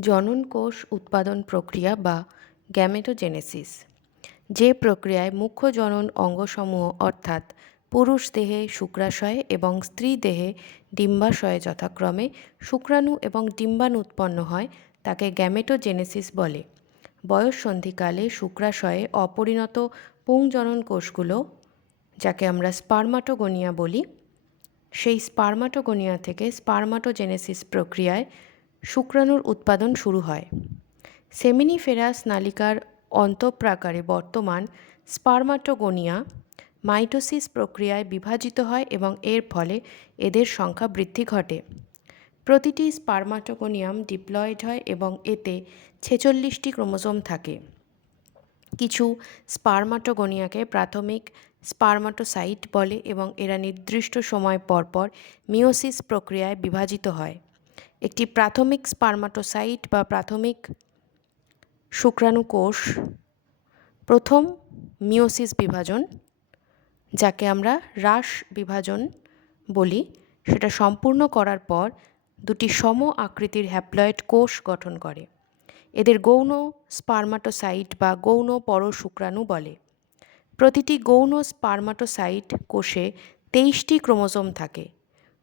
জনন কোষ উৎপাদন প্রক্রিয়া বা গ্যামেটোজেনেসিস যে প্রক্রিয়ায় মুখ্য জনন অঙ্গসমূহ অর্থাৎ পুরুষ দেহে শুক্রাশয়ে এবং স্ত্রী দেহে ডিম্বাশয়ে যথাক্রমে শুক্রাণু এবং ডিম্বাণু উৎপন্ন হয়, তাকে গ্যামেটোজেনেসিস বলে। বয়ঃসন্ধিকালে শুক্রাশয়ে অপরিণত পুংজনন কোষগুলো যাকে আমরা স্পার্মাটোগোনিয়া বলি, সেই স্পার্মাটোগোনিয়া থেকে স্পার্মাটোজেনেসিস প্রক্রিয়ায় শুক্রাণুর উৎপাদন শুরু হয়। সেমিনিফেরাস নালিকার অন্তঃপ্রাকারে বর্তমান স্পার্মাটোগোনিয়া মাইটোসিস প্রক্রিয়ায় বিভাজিত হয় এবং এর ফলে এদের সংখ্যা বৃদ্ধি ঘটে। প্রতিটি স্পার্মাটোগোনিয়াম ডিপ্লয়েড হয় এবং এতে ছেচল্লিশটি ক্রোমোজোম থাকে। কিছু স্পার্মাটোগোনিয়াকে প্রাথমিক স্পার্মাটোসাইট বলে এবং এরা নির্দিষ্ট সময় পরপর পর মিওসিস প্রক্রিয়ায় বিভাজিত হয়। একটি প্রাথমিক স্পার্মাটোসাইট বা প্রাথমিক শুক্রাণু কোষ প্রথম মিওসিস বিভাজন, যাকে আমরা হ্রাস বিভাজন বলি। সেটা সম্পূর্ণ করার পর দুটি সম আকৃতির হ্যাপ্লয়েড কোষ গঠন করে। এদের গৌণ স্পার্মাটোসাইট বা গৌণ পরশুক্রাণু বলে। প্রতিটি গৌণ স্পার্মাটোসাইট কোষে তেইশটি ক্রোমোজোম থাকে।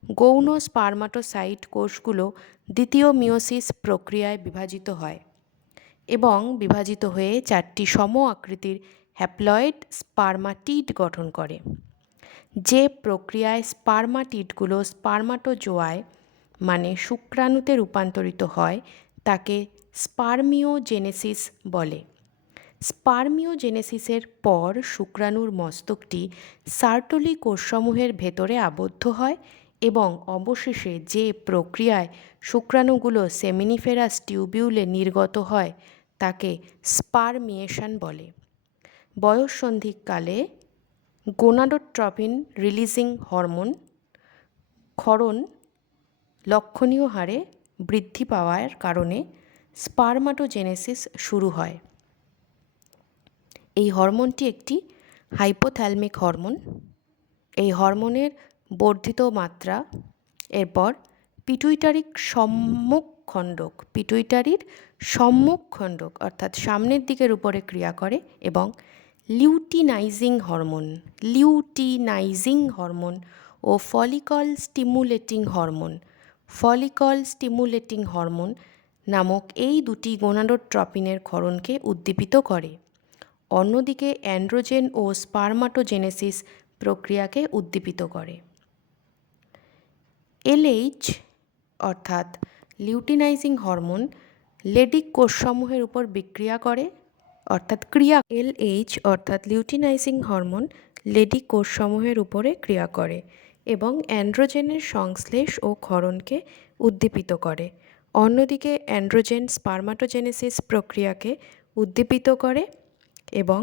গৌণ স্পার্মাটোসাইট কোষগুলো দ্বিতীয় মিওসিস প্রক্রিয়ায় বিভাজিত হয় এবং বিভাজিত হয়ে চারটি সম আকৃতির হ্যাপ্লয়েড স্পার্মাটিড গঠন করে। যে প্রক্রিয়ায় স্পার্মাটিডগুলো স্পার্মাটোজোয়ায় মানে শুক্রাণুতে রূপান্তরিত হয়, তাকে স্পার্মিওজেনেসিস বলে। স্পার্মিওজেনেসিসের পর শুক্রাণুর মস্তকটি সার্টলি কোষসমূহের ভেতরে আবদ্ধ হয় এবং অবশেষে যে প্রক্রিয়ায় শুক্রাণুগুলো সেমিনিফেরাস টিউবিউলে নির্গত হয়, তাকে স্পারমিয়েশন বলে। বয়ঃসন্ধিকালে গোনাডোট্রপিন রিলিজিং হরমোন ক্ষরণ লক্ষণীয় হারে বৃদ্ধি পাওয়ার কারণে স্পারমাটোজেনেসিস শুরু হয়। এই হরমোনটি একটি হাইপোথ্যালমিক হরমোন। এই হরমোনের বর্ধিত মাত্রা। এরপর পিটুইটারিক সম্মুখ খণ্ডক, পিটুইটারির সম্মুখ খণ্ডক, অর্থাৎ সামনের দিকের উপরে ক্রিয়া করে এবং লিউটিনাইজিং হরমোন লিউটিনাইজিং হরমোন ও follicle stimulating hormone. Follicle stimulating hormone নামক এই দুটি গোনাডোট্রপিনের ক্ষরণকে উদ্দীপিত করে। অন্যদিকে অ্যান্ড্রোজেন ও স্পার্মাটোজেনেসিস প্রক্রিয়াকে উদ্দীপিত করে। এলএইচ অর্থাৎ লিউটিনাইজিং হরমোন লেডিক কোষসমূহের উপর বিক্রিয়া করে, অর্থাৎ ক্রিয়া এলএইচ অর্থাৎ লিউটিনাইজিং হরমোন লেডিক কোষসমূহের উপরে ক্রিয়া করে এবং অ্যান্ড্রোজেনের সংশ্লেষ ও ক্ষরণকে উদ্দীপিত করে। অন্যদিকে অ্যান্ড্রোজেন স্পার্মাটোজেনেসিস প্রক্রিয়াকে উদ্দীপিত করে এবং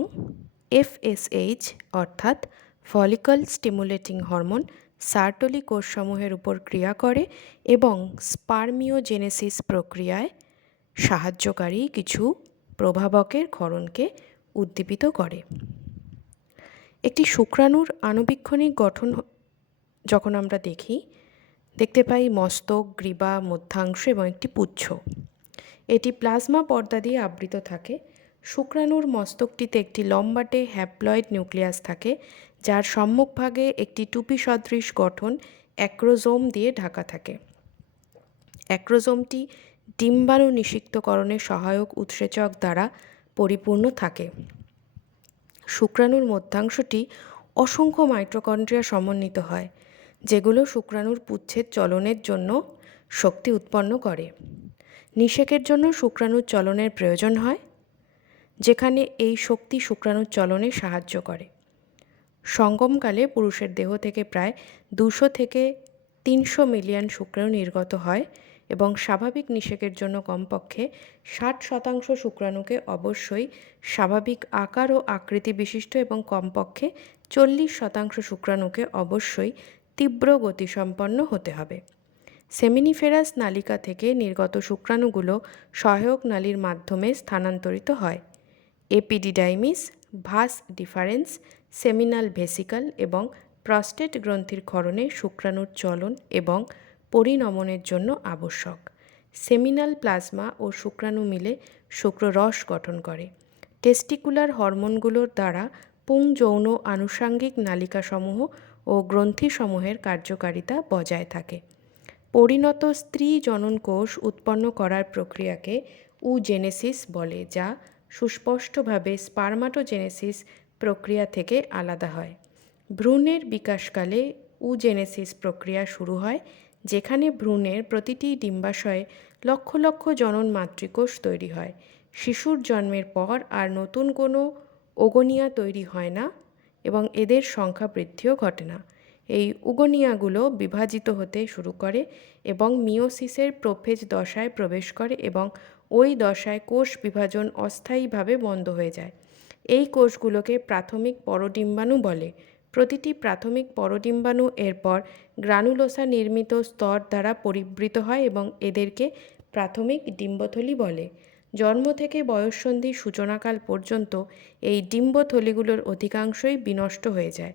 এফএসএইচ অর্থাৎ ফলিকল স্টিমুলেটিং হরমোন সার্টলি কোষসমূহের উপর ক্রিয়া করে এবং স্পার্মিওজেনেসিস প্রক্রিয়ায় সাহায্যকারী কিছু প্রভাবকের ক্ষরণকে উদ্দীপিত করে। একটি শুক্রাণুর আণুবীক্ষণিক গঠন যখন আমরা দেখি, দেখতে পাই মস্তক, গ্রীবা, মধ্যাংশ এবং একটি পুচ্ছ। এটি প্লাজমা পর্দা দিয়ে আবৃত থাকে। শুক্রাণুর মস্তকটিতে একটি লম্বাটে হ্যাপ্লয়েড নিউক্লিয়াস থাকে যার সম্মুখভাগে একটি টুপি সদৃশ গঠন অ্যাক্রোজোম দিয়ে ঢাকা থাকে। অ্যাক্রোজোমটি ডিম্বাণু নিষিক্তকরণে সহায়ক উৎসেচক দ্বারা পরিপূর্ণ থাকে। শুক্রাণুর মধ্যাংশটি অসংখ্য মাইট্রোকন্ড্রিয়া সমন্বিত হয়, যেগুলো শুক্রাণুর পুচ্ছের চলনের জন্য শক্তি উৎপন্ন করে। নিষেকের জন্য শুক্রাণুর চলনের প্রয়োজন হয়, যেখানে এই শক্তি শুক্রাণুর চলনে সাহায্য করে। সঙ্গমকালে পুরুষের দেহ থেকে প্রায় দুশো থেকে তিনশো মিলিয়ন শুক্রাণু নির্গত হয় এবং স্বাভাবিক নিষেকের জন্য কমপক্ষে ষাট শতাংশ শুক্রাণুকে অবশ্যই স্বাভাবিক আকার ও আকৃতি বিশিষ্ট এবং কমপক্ষে চল্লিশ শতাংশ শুক্রাণুকে অবশ্যই তীব্র গতিসম্পন্ন হতে হবে। সেমিনিফেরাস নালিকা থেকে নির্গত শুক্রাণুগুলো সহায়ক নালীর মাধ্যমে স্থানান্তরিত হয়। Epididymis, vas deferens seminal vesicle এবং প্রস্টেট গ্রন্থির ক্ষরণে শুক্রাণুর চলন এবং পরিণমনের জন্য আবশ্যক। সেমিনাল প্লাজমা ও শুক্রাণু মিলে শুক্ররস গঠন করে। টেস্টিকুলার হরমোনগুলোর দ্বারা পুং যৌন আনুষাঙ্গিক নালিকাসমূহ ও গ্রন্থিসমূহের কার্যকারিতা বজায় থাকে। পরিণত স্ত্রী জনন কোষ উৎপন্ন করার প্রক্রিয়াকে উজেনেসিস বলে, যা সুস্পষ্টভাবে স্পারমাটোজেনেসিস প্রক্রিয়া থেকে আলাদা হয়। ভ্রূণের বিকাশকালে উজেনেসিস প্রক্রিয়া শুরু হয়, যেখানে ভ্রূণের প্রতিটি ডিম্বাশয়ে লক্ষ লক্ষ জনন মাতৃকোষ তৈরি হয়। শিশুর জন্মের পর আর নতুন কোনো ওগোনিয়া তৈরি হয় না এবং এদের সংখ্যা বৃদ্ধিও ঘটে না। এই উগোনিয়াগুলো বিভাজিত হতে শুরু করে এবং মিওসিসের প্রোফেজ দশায় প্রবেশ করে এবং ওই দশায় কোষ বিভাজন অস্থায়ীভাবে বন্ধ হয়ে যায়। এই কোষগুলোকে প্রাথমিক পরডিম্বাণু বলে। প্রতিটি প্রাথমিক পরডিম্বাণু এরপর গ্রানুলোসা নির্মিত স্তর দ্বারা পরিবৃত হয় এবং এদেরকে প্রাথমিক ডিম্বথলি বলে। জন্ম থেকে বয়ঃসন্ধি সূচনাকাল পর্যন্ত এই ডিম্বথলিগুলোর অধিকাংশই বিনষ্ট হয়ে যায়।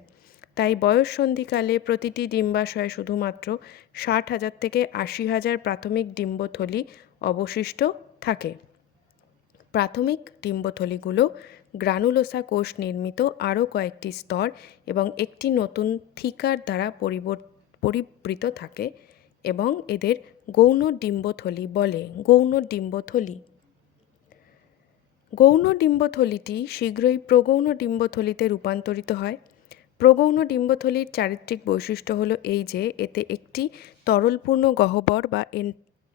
তাই বয়ঃসন্ধিকালে প্রতিটি ডিম্বাশয়ে শুধুমাত্র ষাট হাজার থেকে আশি হাজার প্রাথমিক ডিম্বথলি অবশিষ্ট থাকে। প্রাথমিক ডিম্বথলিগুলো গ্রানুলোসা কোষ নির্মিত আরও কয়েকটি স্তর এবং একটি নতুন থিকার দ্বারা পরিবৃত থাকে এবং এদের গৌণ ডিম্বথলি বলে গৌণ ডিম্বথলি গৌণ ডিম্বথলিটি শীঘ্রই প্রগৌণ ডিম্বথলিতে রূপান্তরিত হয়। প্রগৌণ ডিম্বথলির চারিত্রিক বৈশিষ্ট্য হলো এই যে, এতে একটি তরলপূর্ণ গহ্বর বা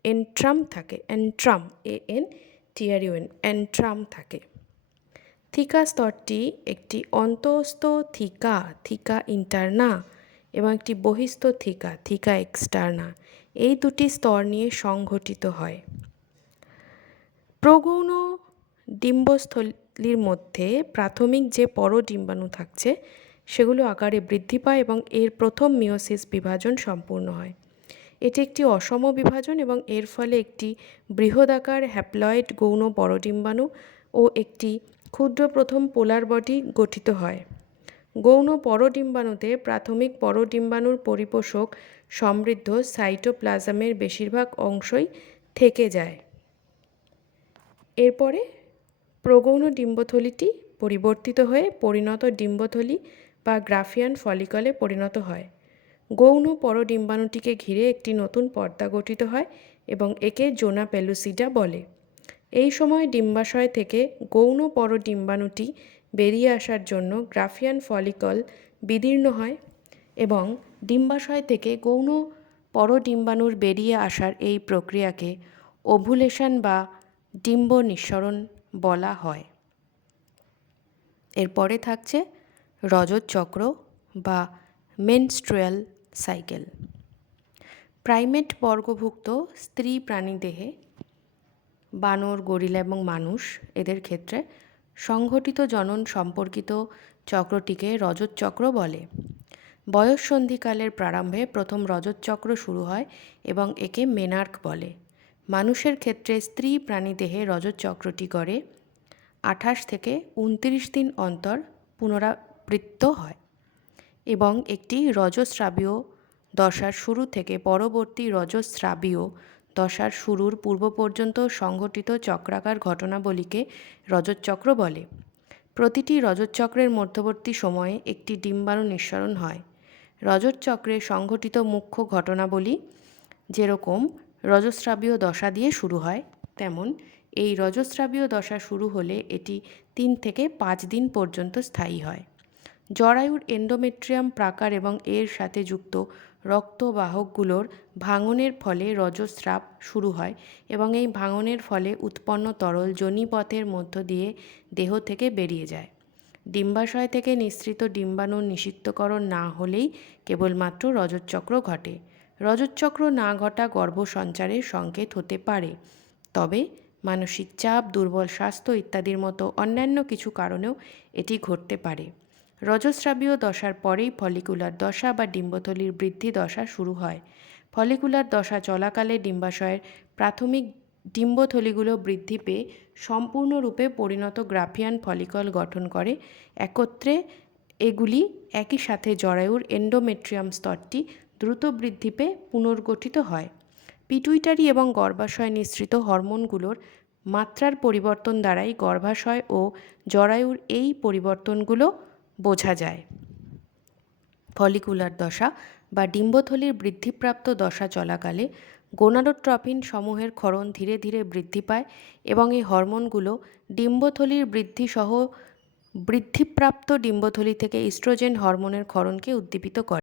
এন্ট্রাম থাকে, এন্ট্রাম এ এন টিআরইউএন এন্ট্রাম থাকে। থিকা স্তরটি একটি অন্তঃস্থ থিকা থিকা ইন্টারনা এবং একটি বহিস্থ থিকা থিকা এক্সটার্না। এই দুটি স্তর নিয়ে সংঘটিত হয়। প্রগৌণ ডিম্বস্থলীর মধ্যে প্রাথমিক যে পরডিম্বাণু থাকছে, সেগুলো আকারে বৃদ্ধি পায় এবং এর প্রথম মিওসিস বিভাজন সম্পূর্ণ হয়। এটি একটি অসম বিভাজন এবং এর ফলে একটি বৃহদাকার হ্যাপ্লয়েড গৌণ পরডিম্বাণু ও একটি ক্ষুদ্র প্রথম পোলার বডি গঠিত হয়। গৌণ পরডিম্বাণুতে প্রাথমিক পরডিম্বাণুর পরিপোষক সমৃদ্ধ সাইটোপ্লাজমের বেশিরভাগ অংশই থেকে যায়। এরপরে প্রগৌণ ডিম্বথলিটি পরিবর্তিত হয়ে পরিণত ডিম্বথলি বা গ্রাফিয়ান ফলিকলে পরিণত হয়। গৌণ পরডিম্বাণুটিকে ঘিরে একটি নতুন পর্দা গঠিত হয় এবং একে জোনা পেলুসিডা বলে। এই সময় ডিম্বাশয় থেকে গৌণ পরডিম্বাণুটি বেরিয়ে আসার জন্য গ্রাফিয়ান ফলিকল বিদীর্ণ হয় এবং ডিম্বাশয় থেকে গৌণ পরডিম্বাণুর বেরিয়ে আসার এই প্রক্রিয়াকে ওভুলেশন বা ডিম্ব নিঃসরণ বলা হয়। এরপরে থাকছে রজত চক্র বা মেনস্ট্রুয়াল সাইকেল। প্রাইমেট বর্গভুক্ত স্ত্রী প্রাণীদেহে বানর, গরিলা এবং মানুষ এদের ক্ষেত্রে সংঘটিত জনন সম্পর্কিত চক্রটিকে রজত চক্র বলে। বয়ঃসন্ধিকালের প্রারম্ভে প্রথম রজত চক্র শুরু হয় এবং একে মেনার্ক বলে। মানুষের ক্ষেত্রে স্ত্রী প্রাণীদেহে রজত চক্রটি করে আঠাশ থেকে উনত্রিশ দিন অন্তর পুনরাবৃত্ত হয় এবং একটি রজস্রাবীয় দশার শুরু থেকে পরবর্তী রজস্রাবীয় দশার শুরুর পূর্ব পর্যন্ত সংঘটিত চক্রাকার ঘটনাবলীকে রজতচক্র বলে। প্রতিটি রজতচক্রের মধ্যবর্তী সময়ে একটি ডিম্বাণু নিঃসরণ হয়। রজতচক্রে সংঘটিত মুখ্য ঘটনাবলী যেরকম রজস্রাবীয় দশা দিয়ে শুরু হয়, তেমন এই রজস্রাবীয় দশা শুরু হলে এটি তিন থেকে পাঁচ দিন পর্যন্ত স্থায়ী হয়। জরায়ুর এন্ডোমেট্রিয়াম প্রাকার এবং এর সাথে যুক্ত রক্তবাহকগুলোর ভাঙনের ফলে রজস্রাব শুরু হয় এবং এই ভাঙনের ফলে উৎপন্ন তরল যোনিপথের মধ্য দিয়ে দেহ থেকে বেরিয়ে যায়। ডিম্বাশয় থেকে নিঃসৃত ডিম্বাণুর নিষিক্তকরণ না হলেই কেবলমাত্র রজতচক্র ঘটে। রজতচক্র না ঘটা গর্ভসঞ্চারের সংকেত হতে পারে, তবে মানসিক চাপ, দুর্বল স্বাস্থ্য ইত্যাদির মতো অন্যান্য কিছু কারণেও এটি ঘটতে পারে। রজস্রাবীয় দশার পরেই ফলিকুলার দশা বা ডিম্বথলির বৃদ্ধি দশা শুরু হয়। ফলিকুলার দশা চলাকালে ডিম্বাশয়ের প্রাথমিক ডিম্বথলিগুলো বৃদ্ধি পেয়ে সম্পূর্ণরূপে পরিণত গ্রাফিয়ান ফলিকল গঠন করে। একত্রে এগুলি একই সাথে জরায়ুর এন্ডোমেট্রিয়াম স্তরটি দ্রুত বৃদ্ধি পেয়ে পুনর্গঠিত হয়। পিটুইটারি এবং গর্ভাশয় নিঃসৃত হরমোনগুলোর মাত্রার পরিবর্তন দ্বারাই গর্ভাশয় ও জরায়ুর এই পরিবর্তনগুলো বোঝা যায়। ফলিকুলার দশা বা ডিম্বথলির বৃদ্ধিপ্রাপ্ত দশা চলাকালে গোনাডোট্রপিন সমূহের ক্ষরণ ধীরে ধীরে বৃদ্ধি পায় এবং এই হরমোনগুলো ডিম্বথলির বৃদ্ধিসহ বৃদ্ধিপ্রাপ্ত ডিম্বথলি থেকে ইস্ট্রোজেন হরমোনের ক্ষরণকে উদ্দীপিত করে।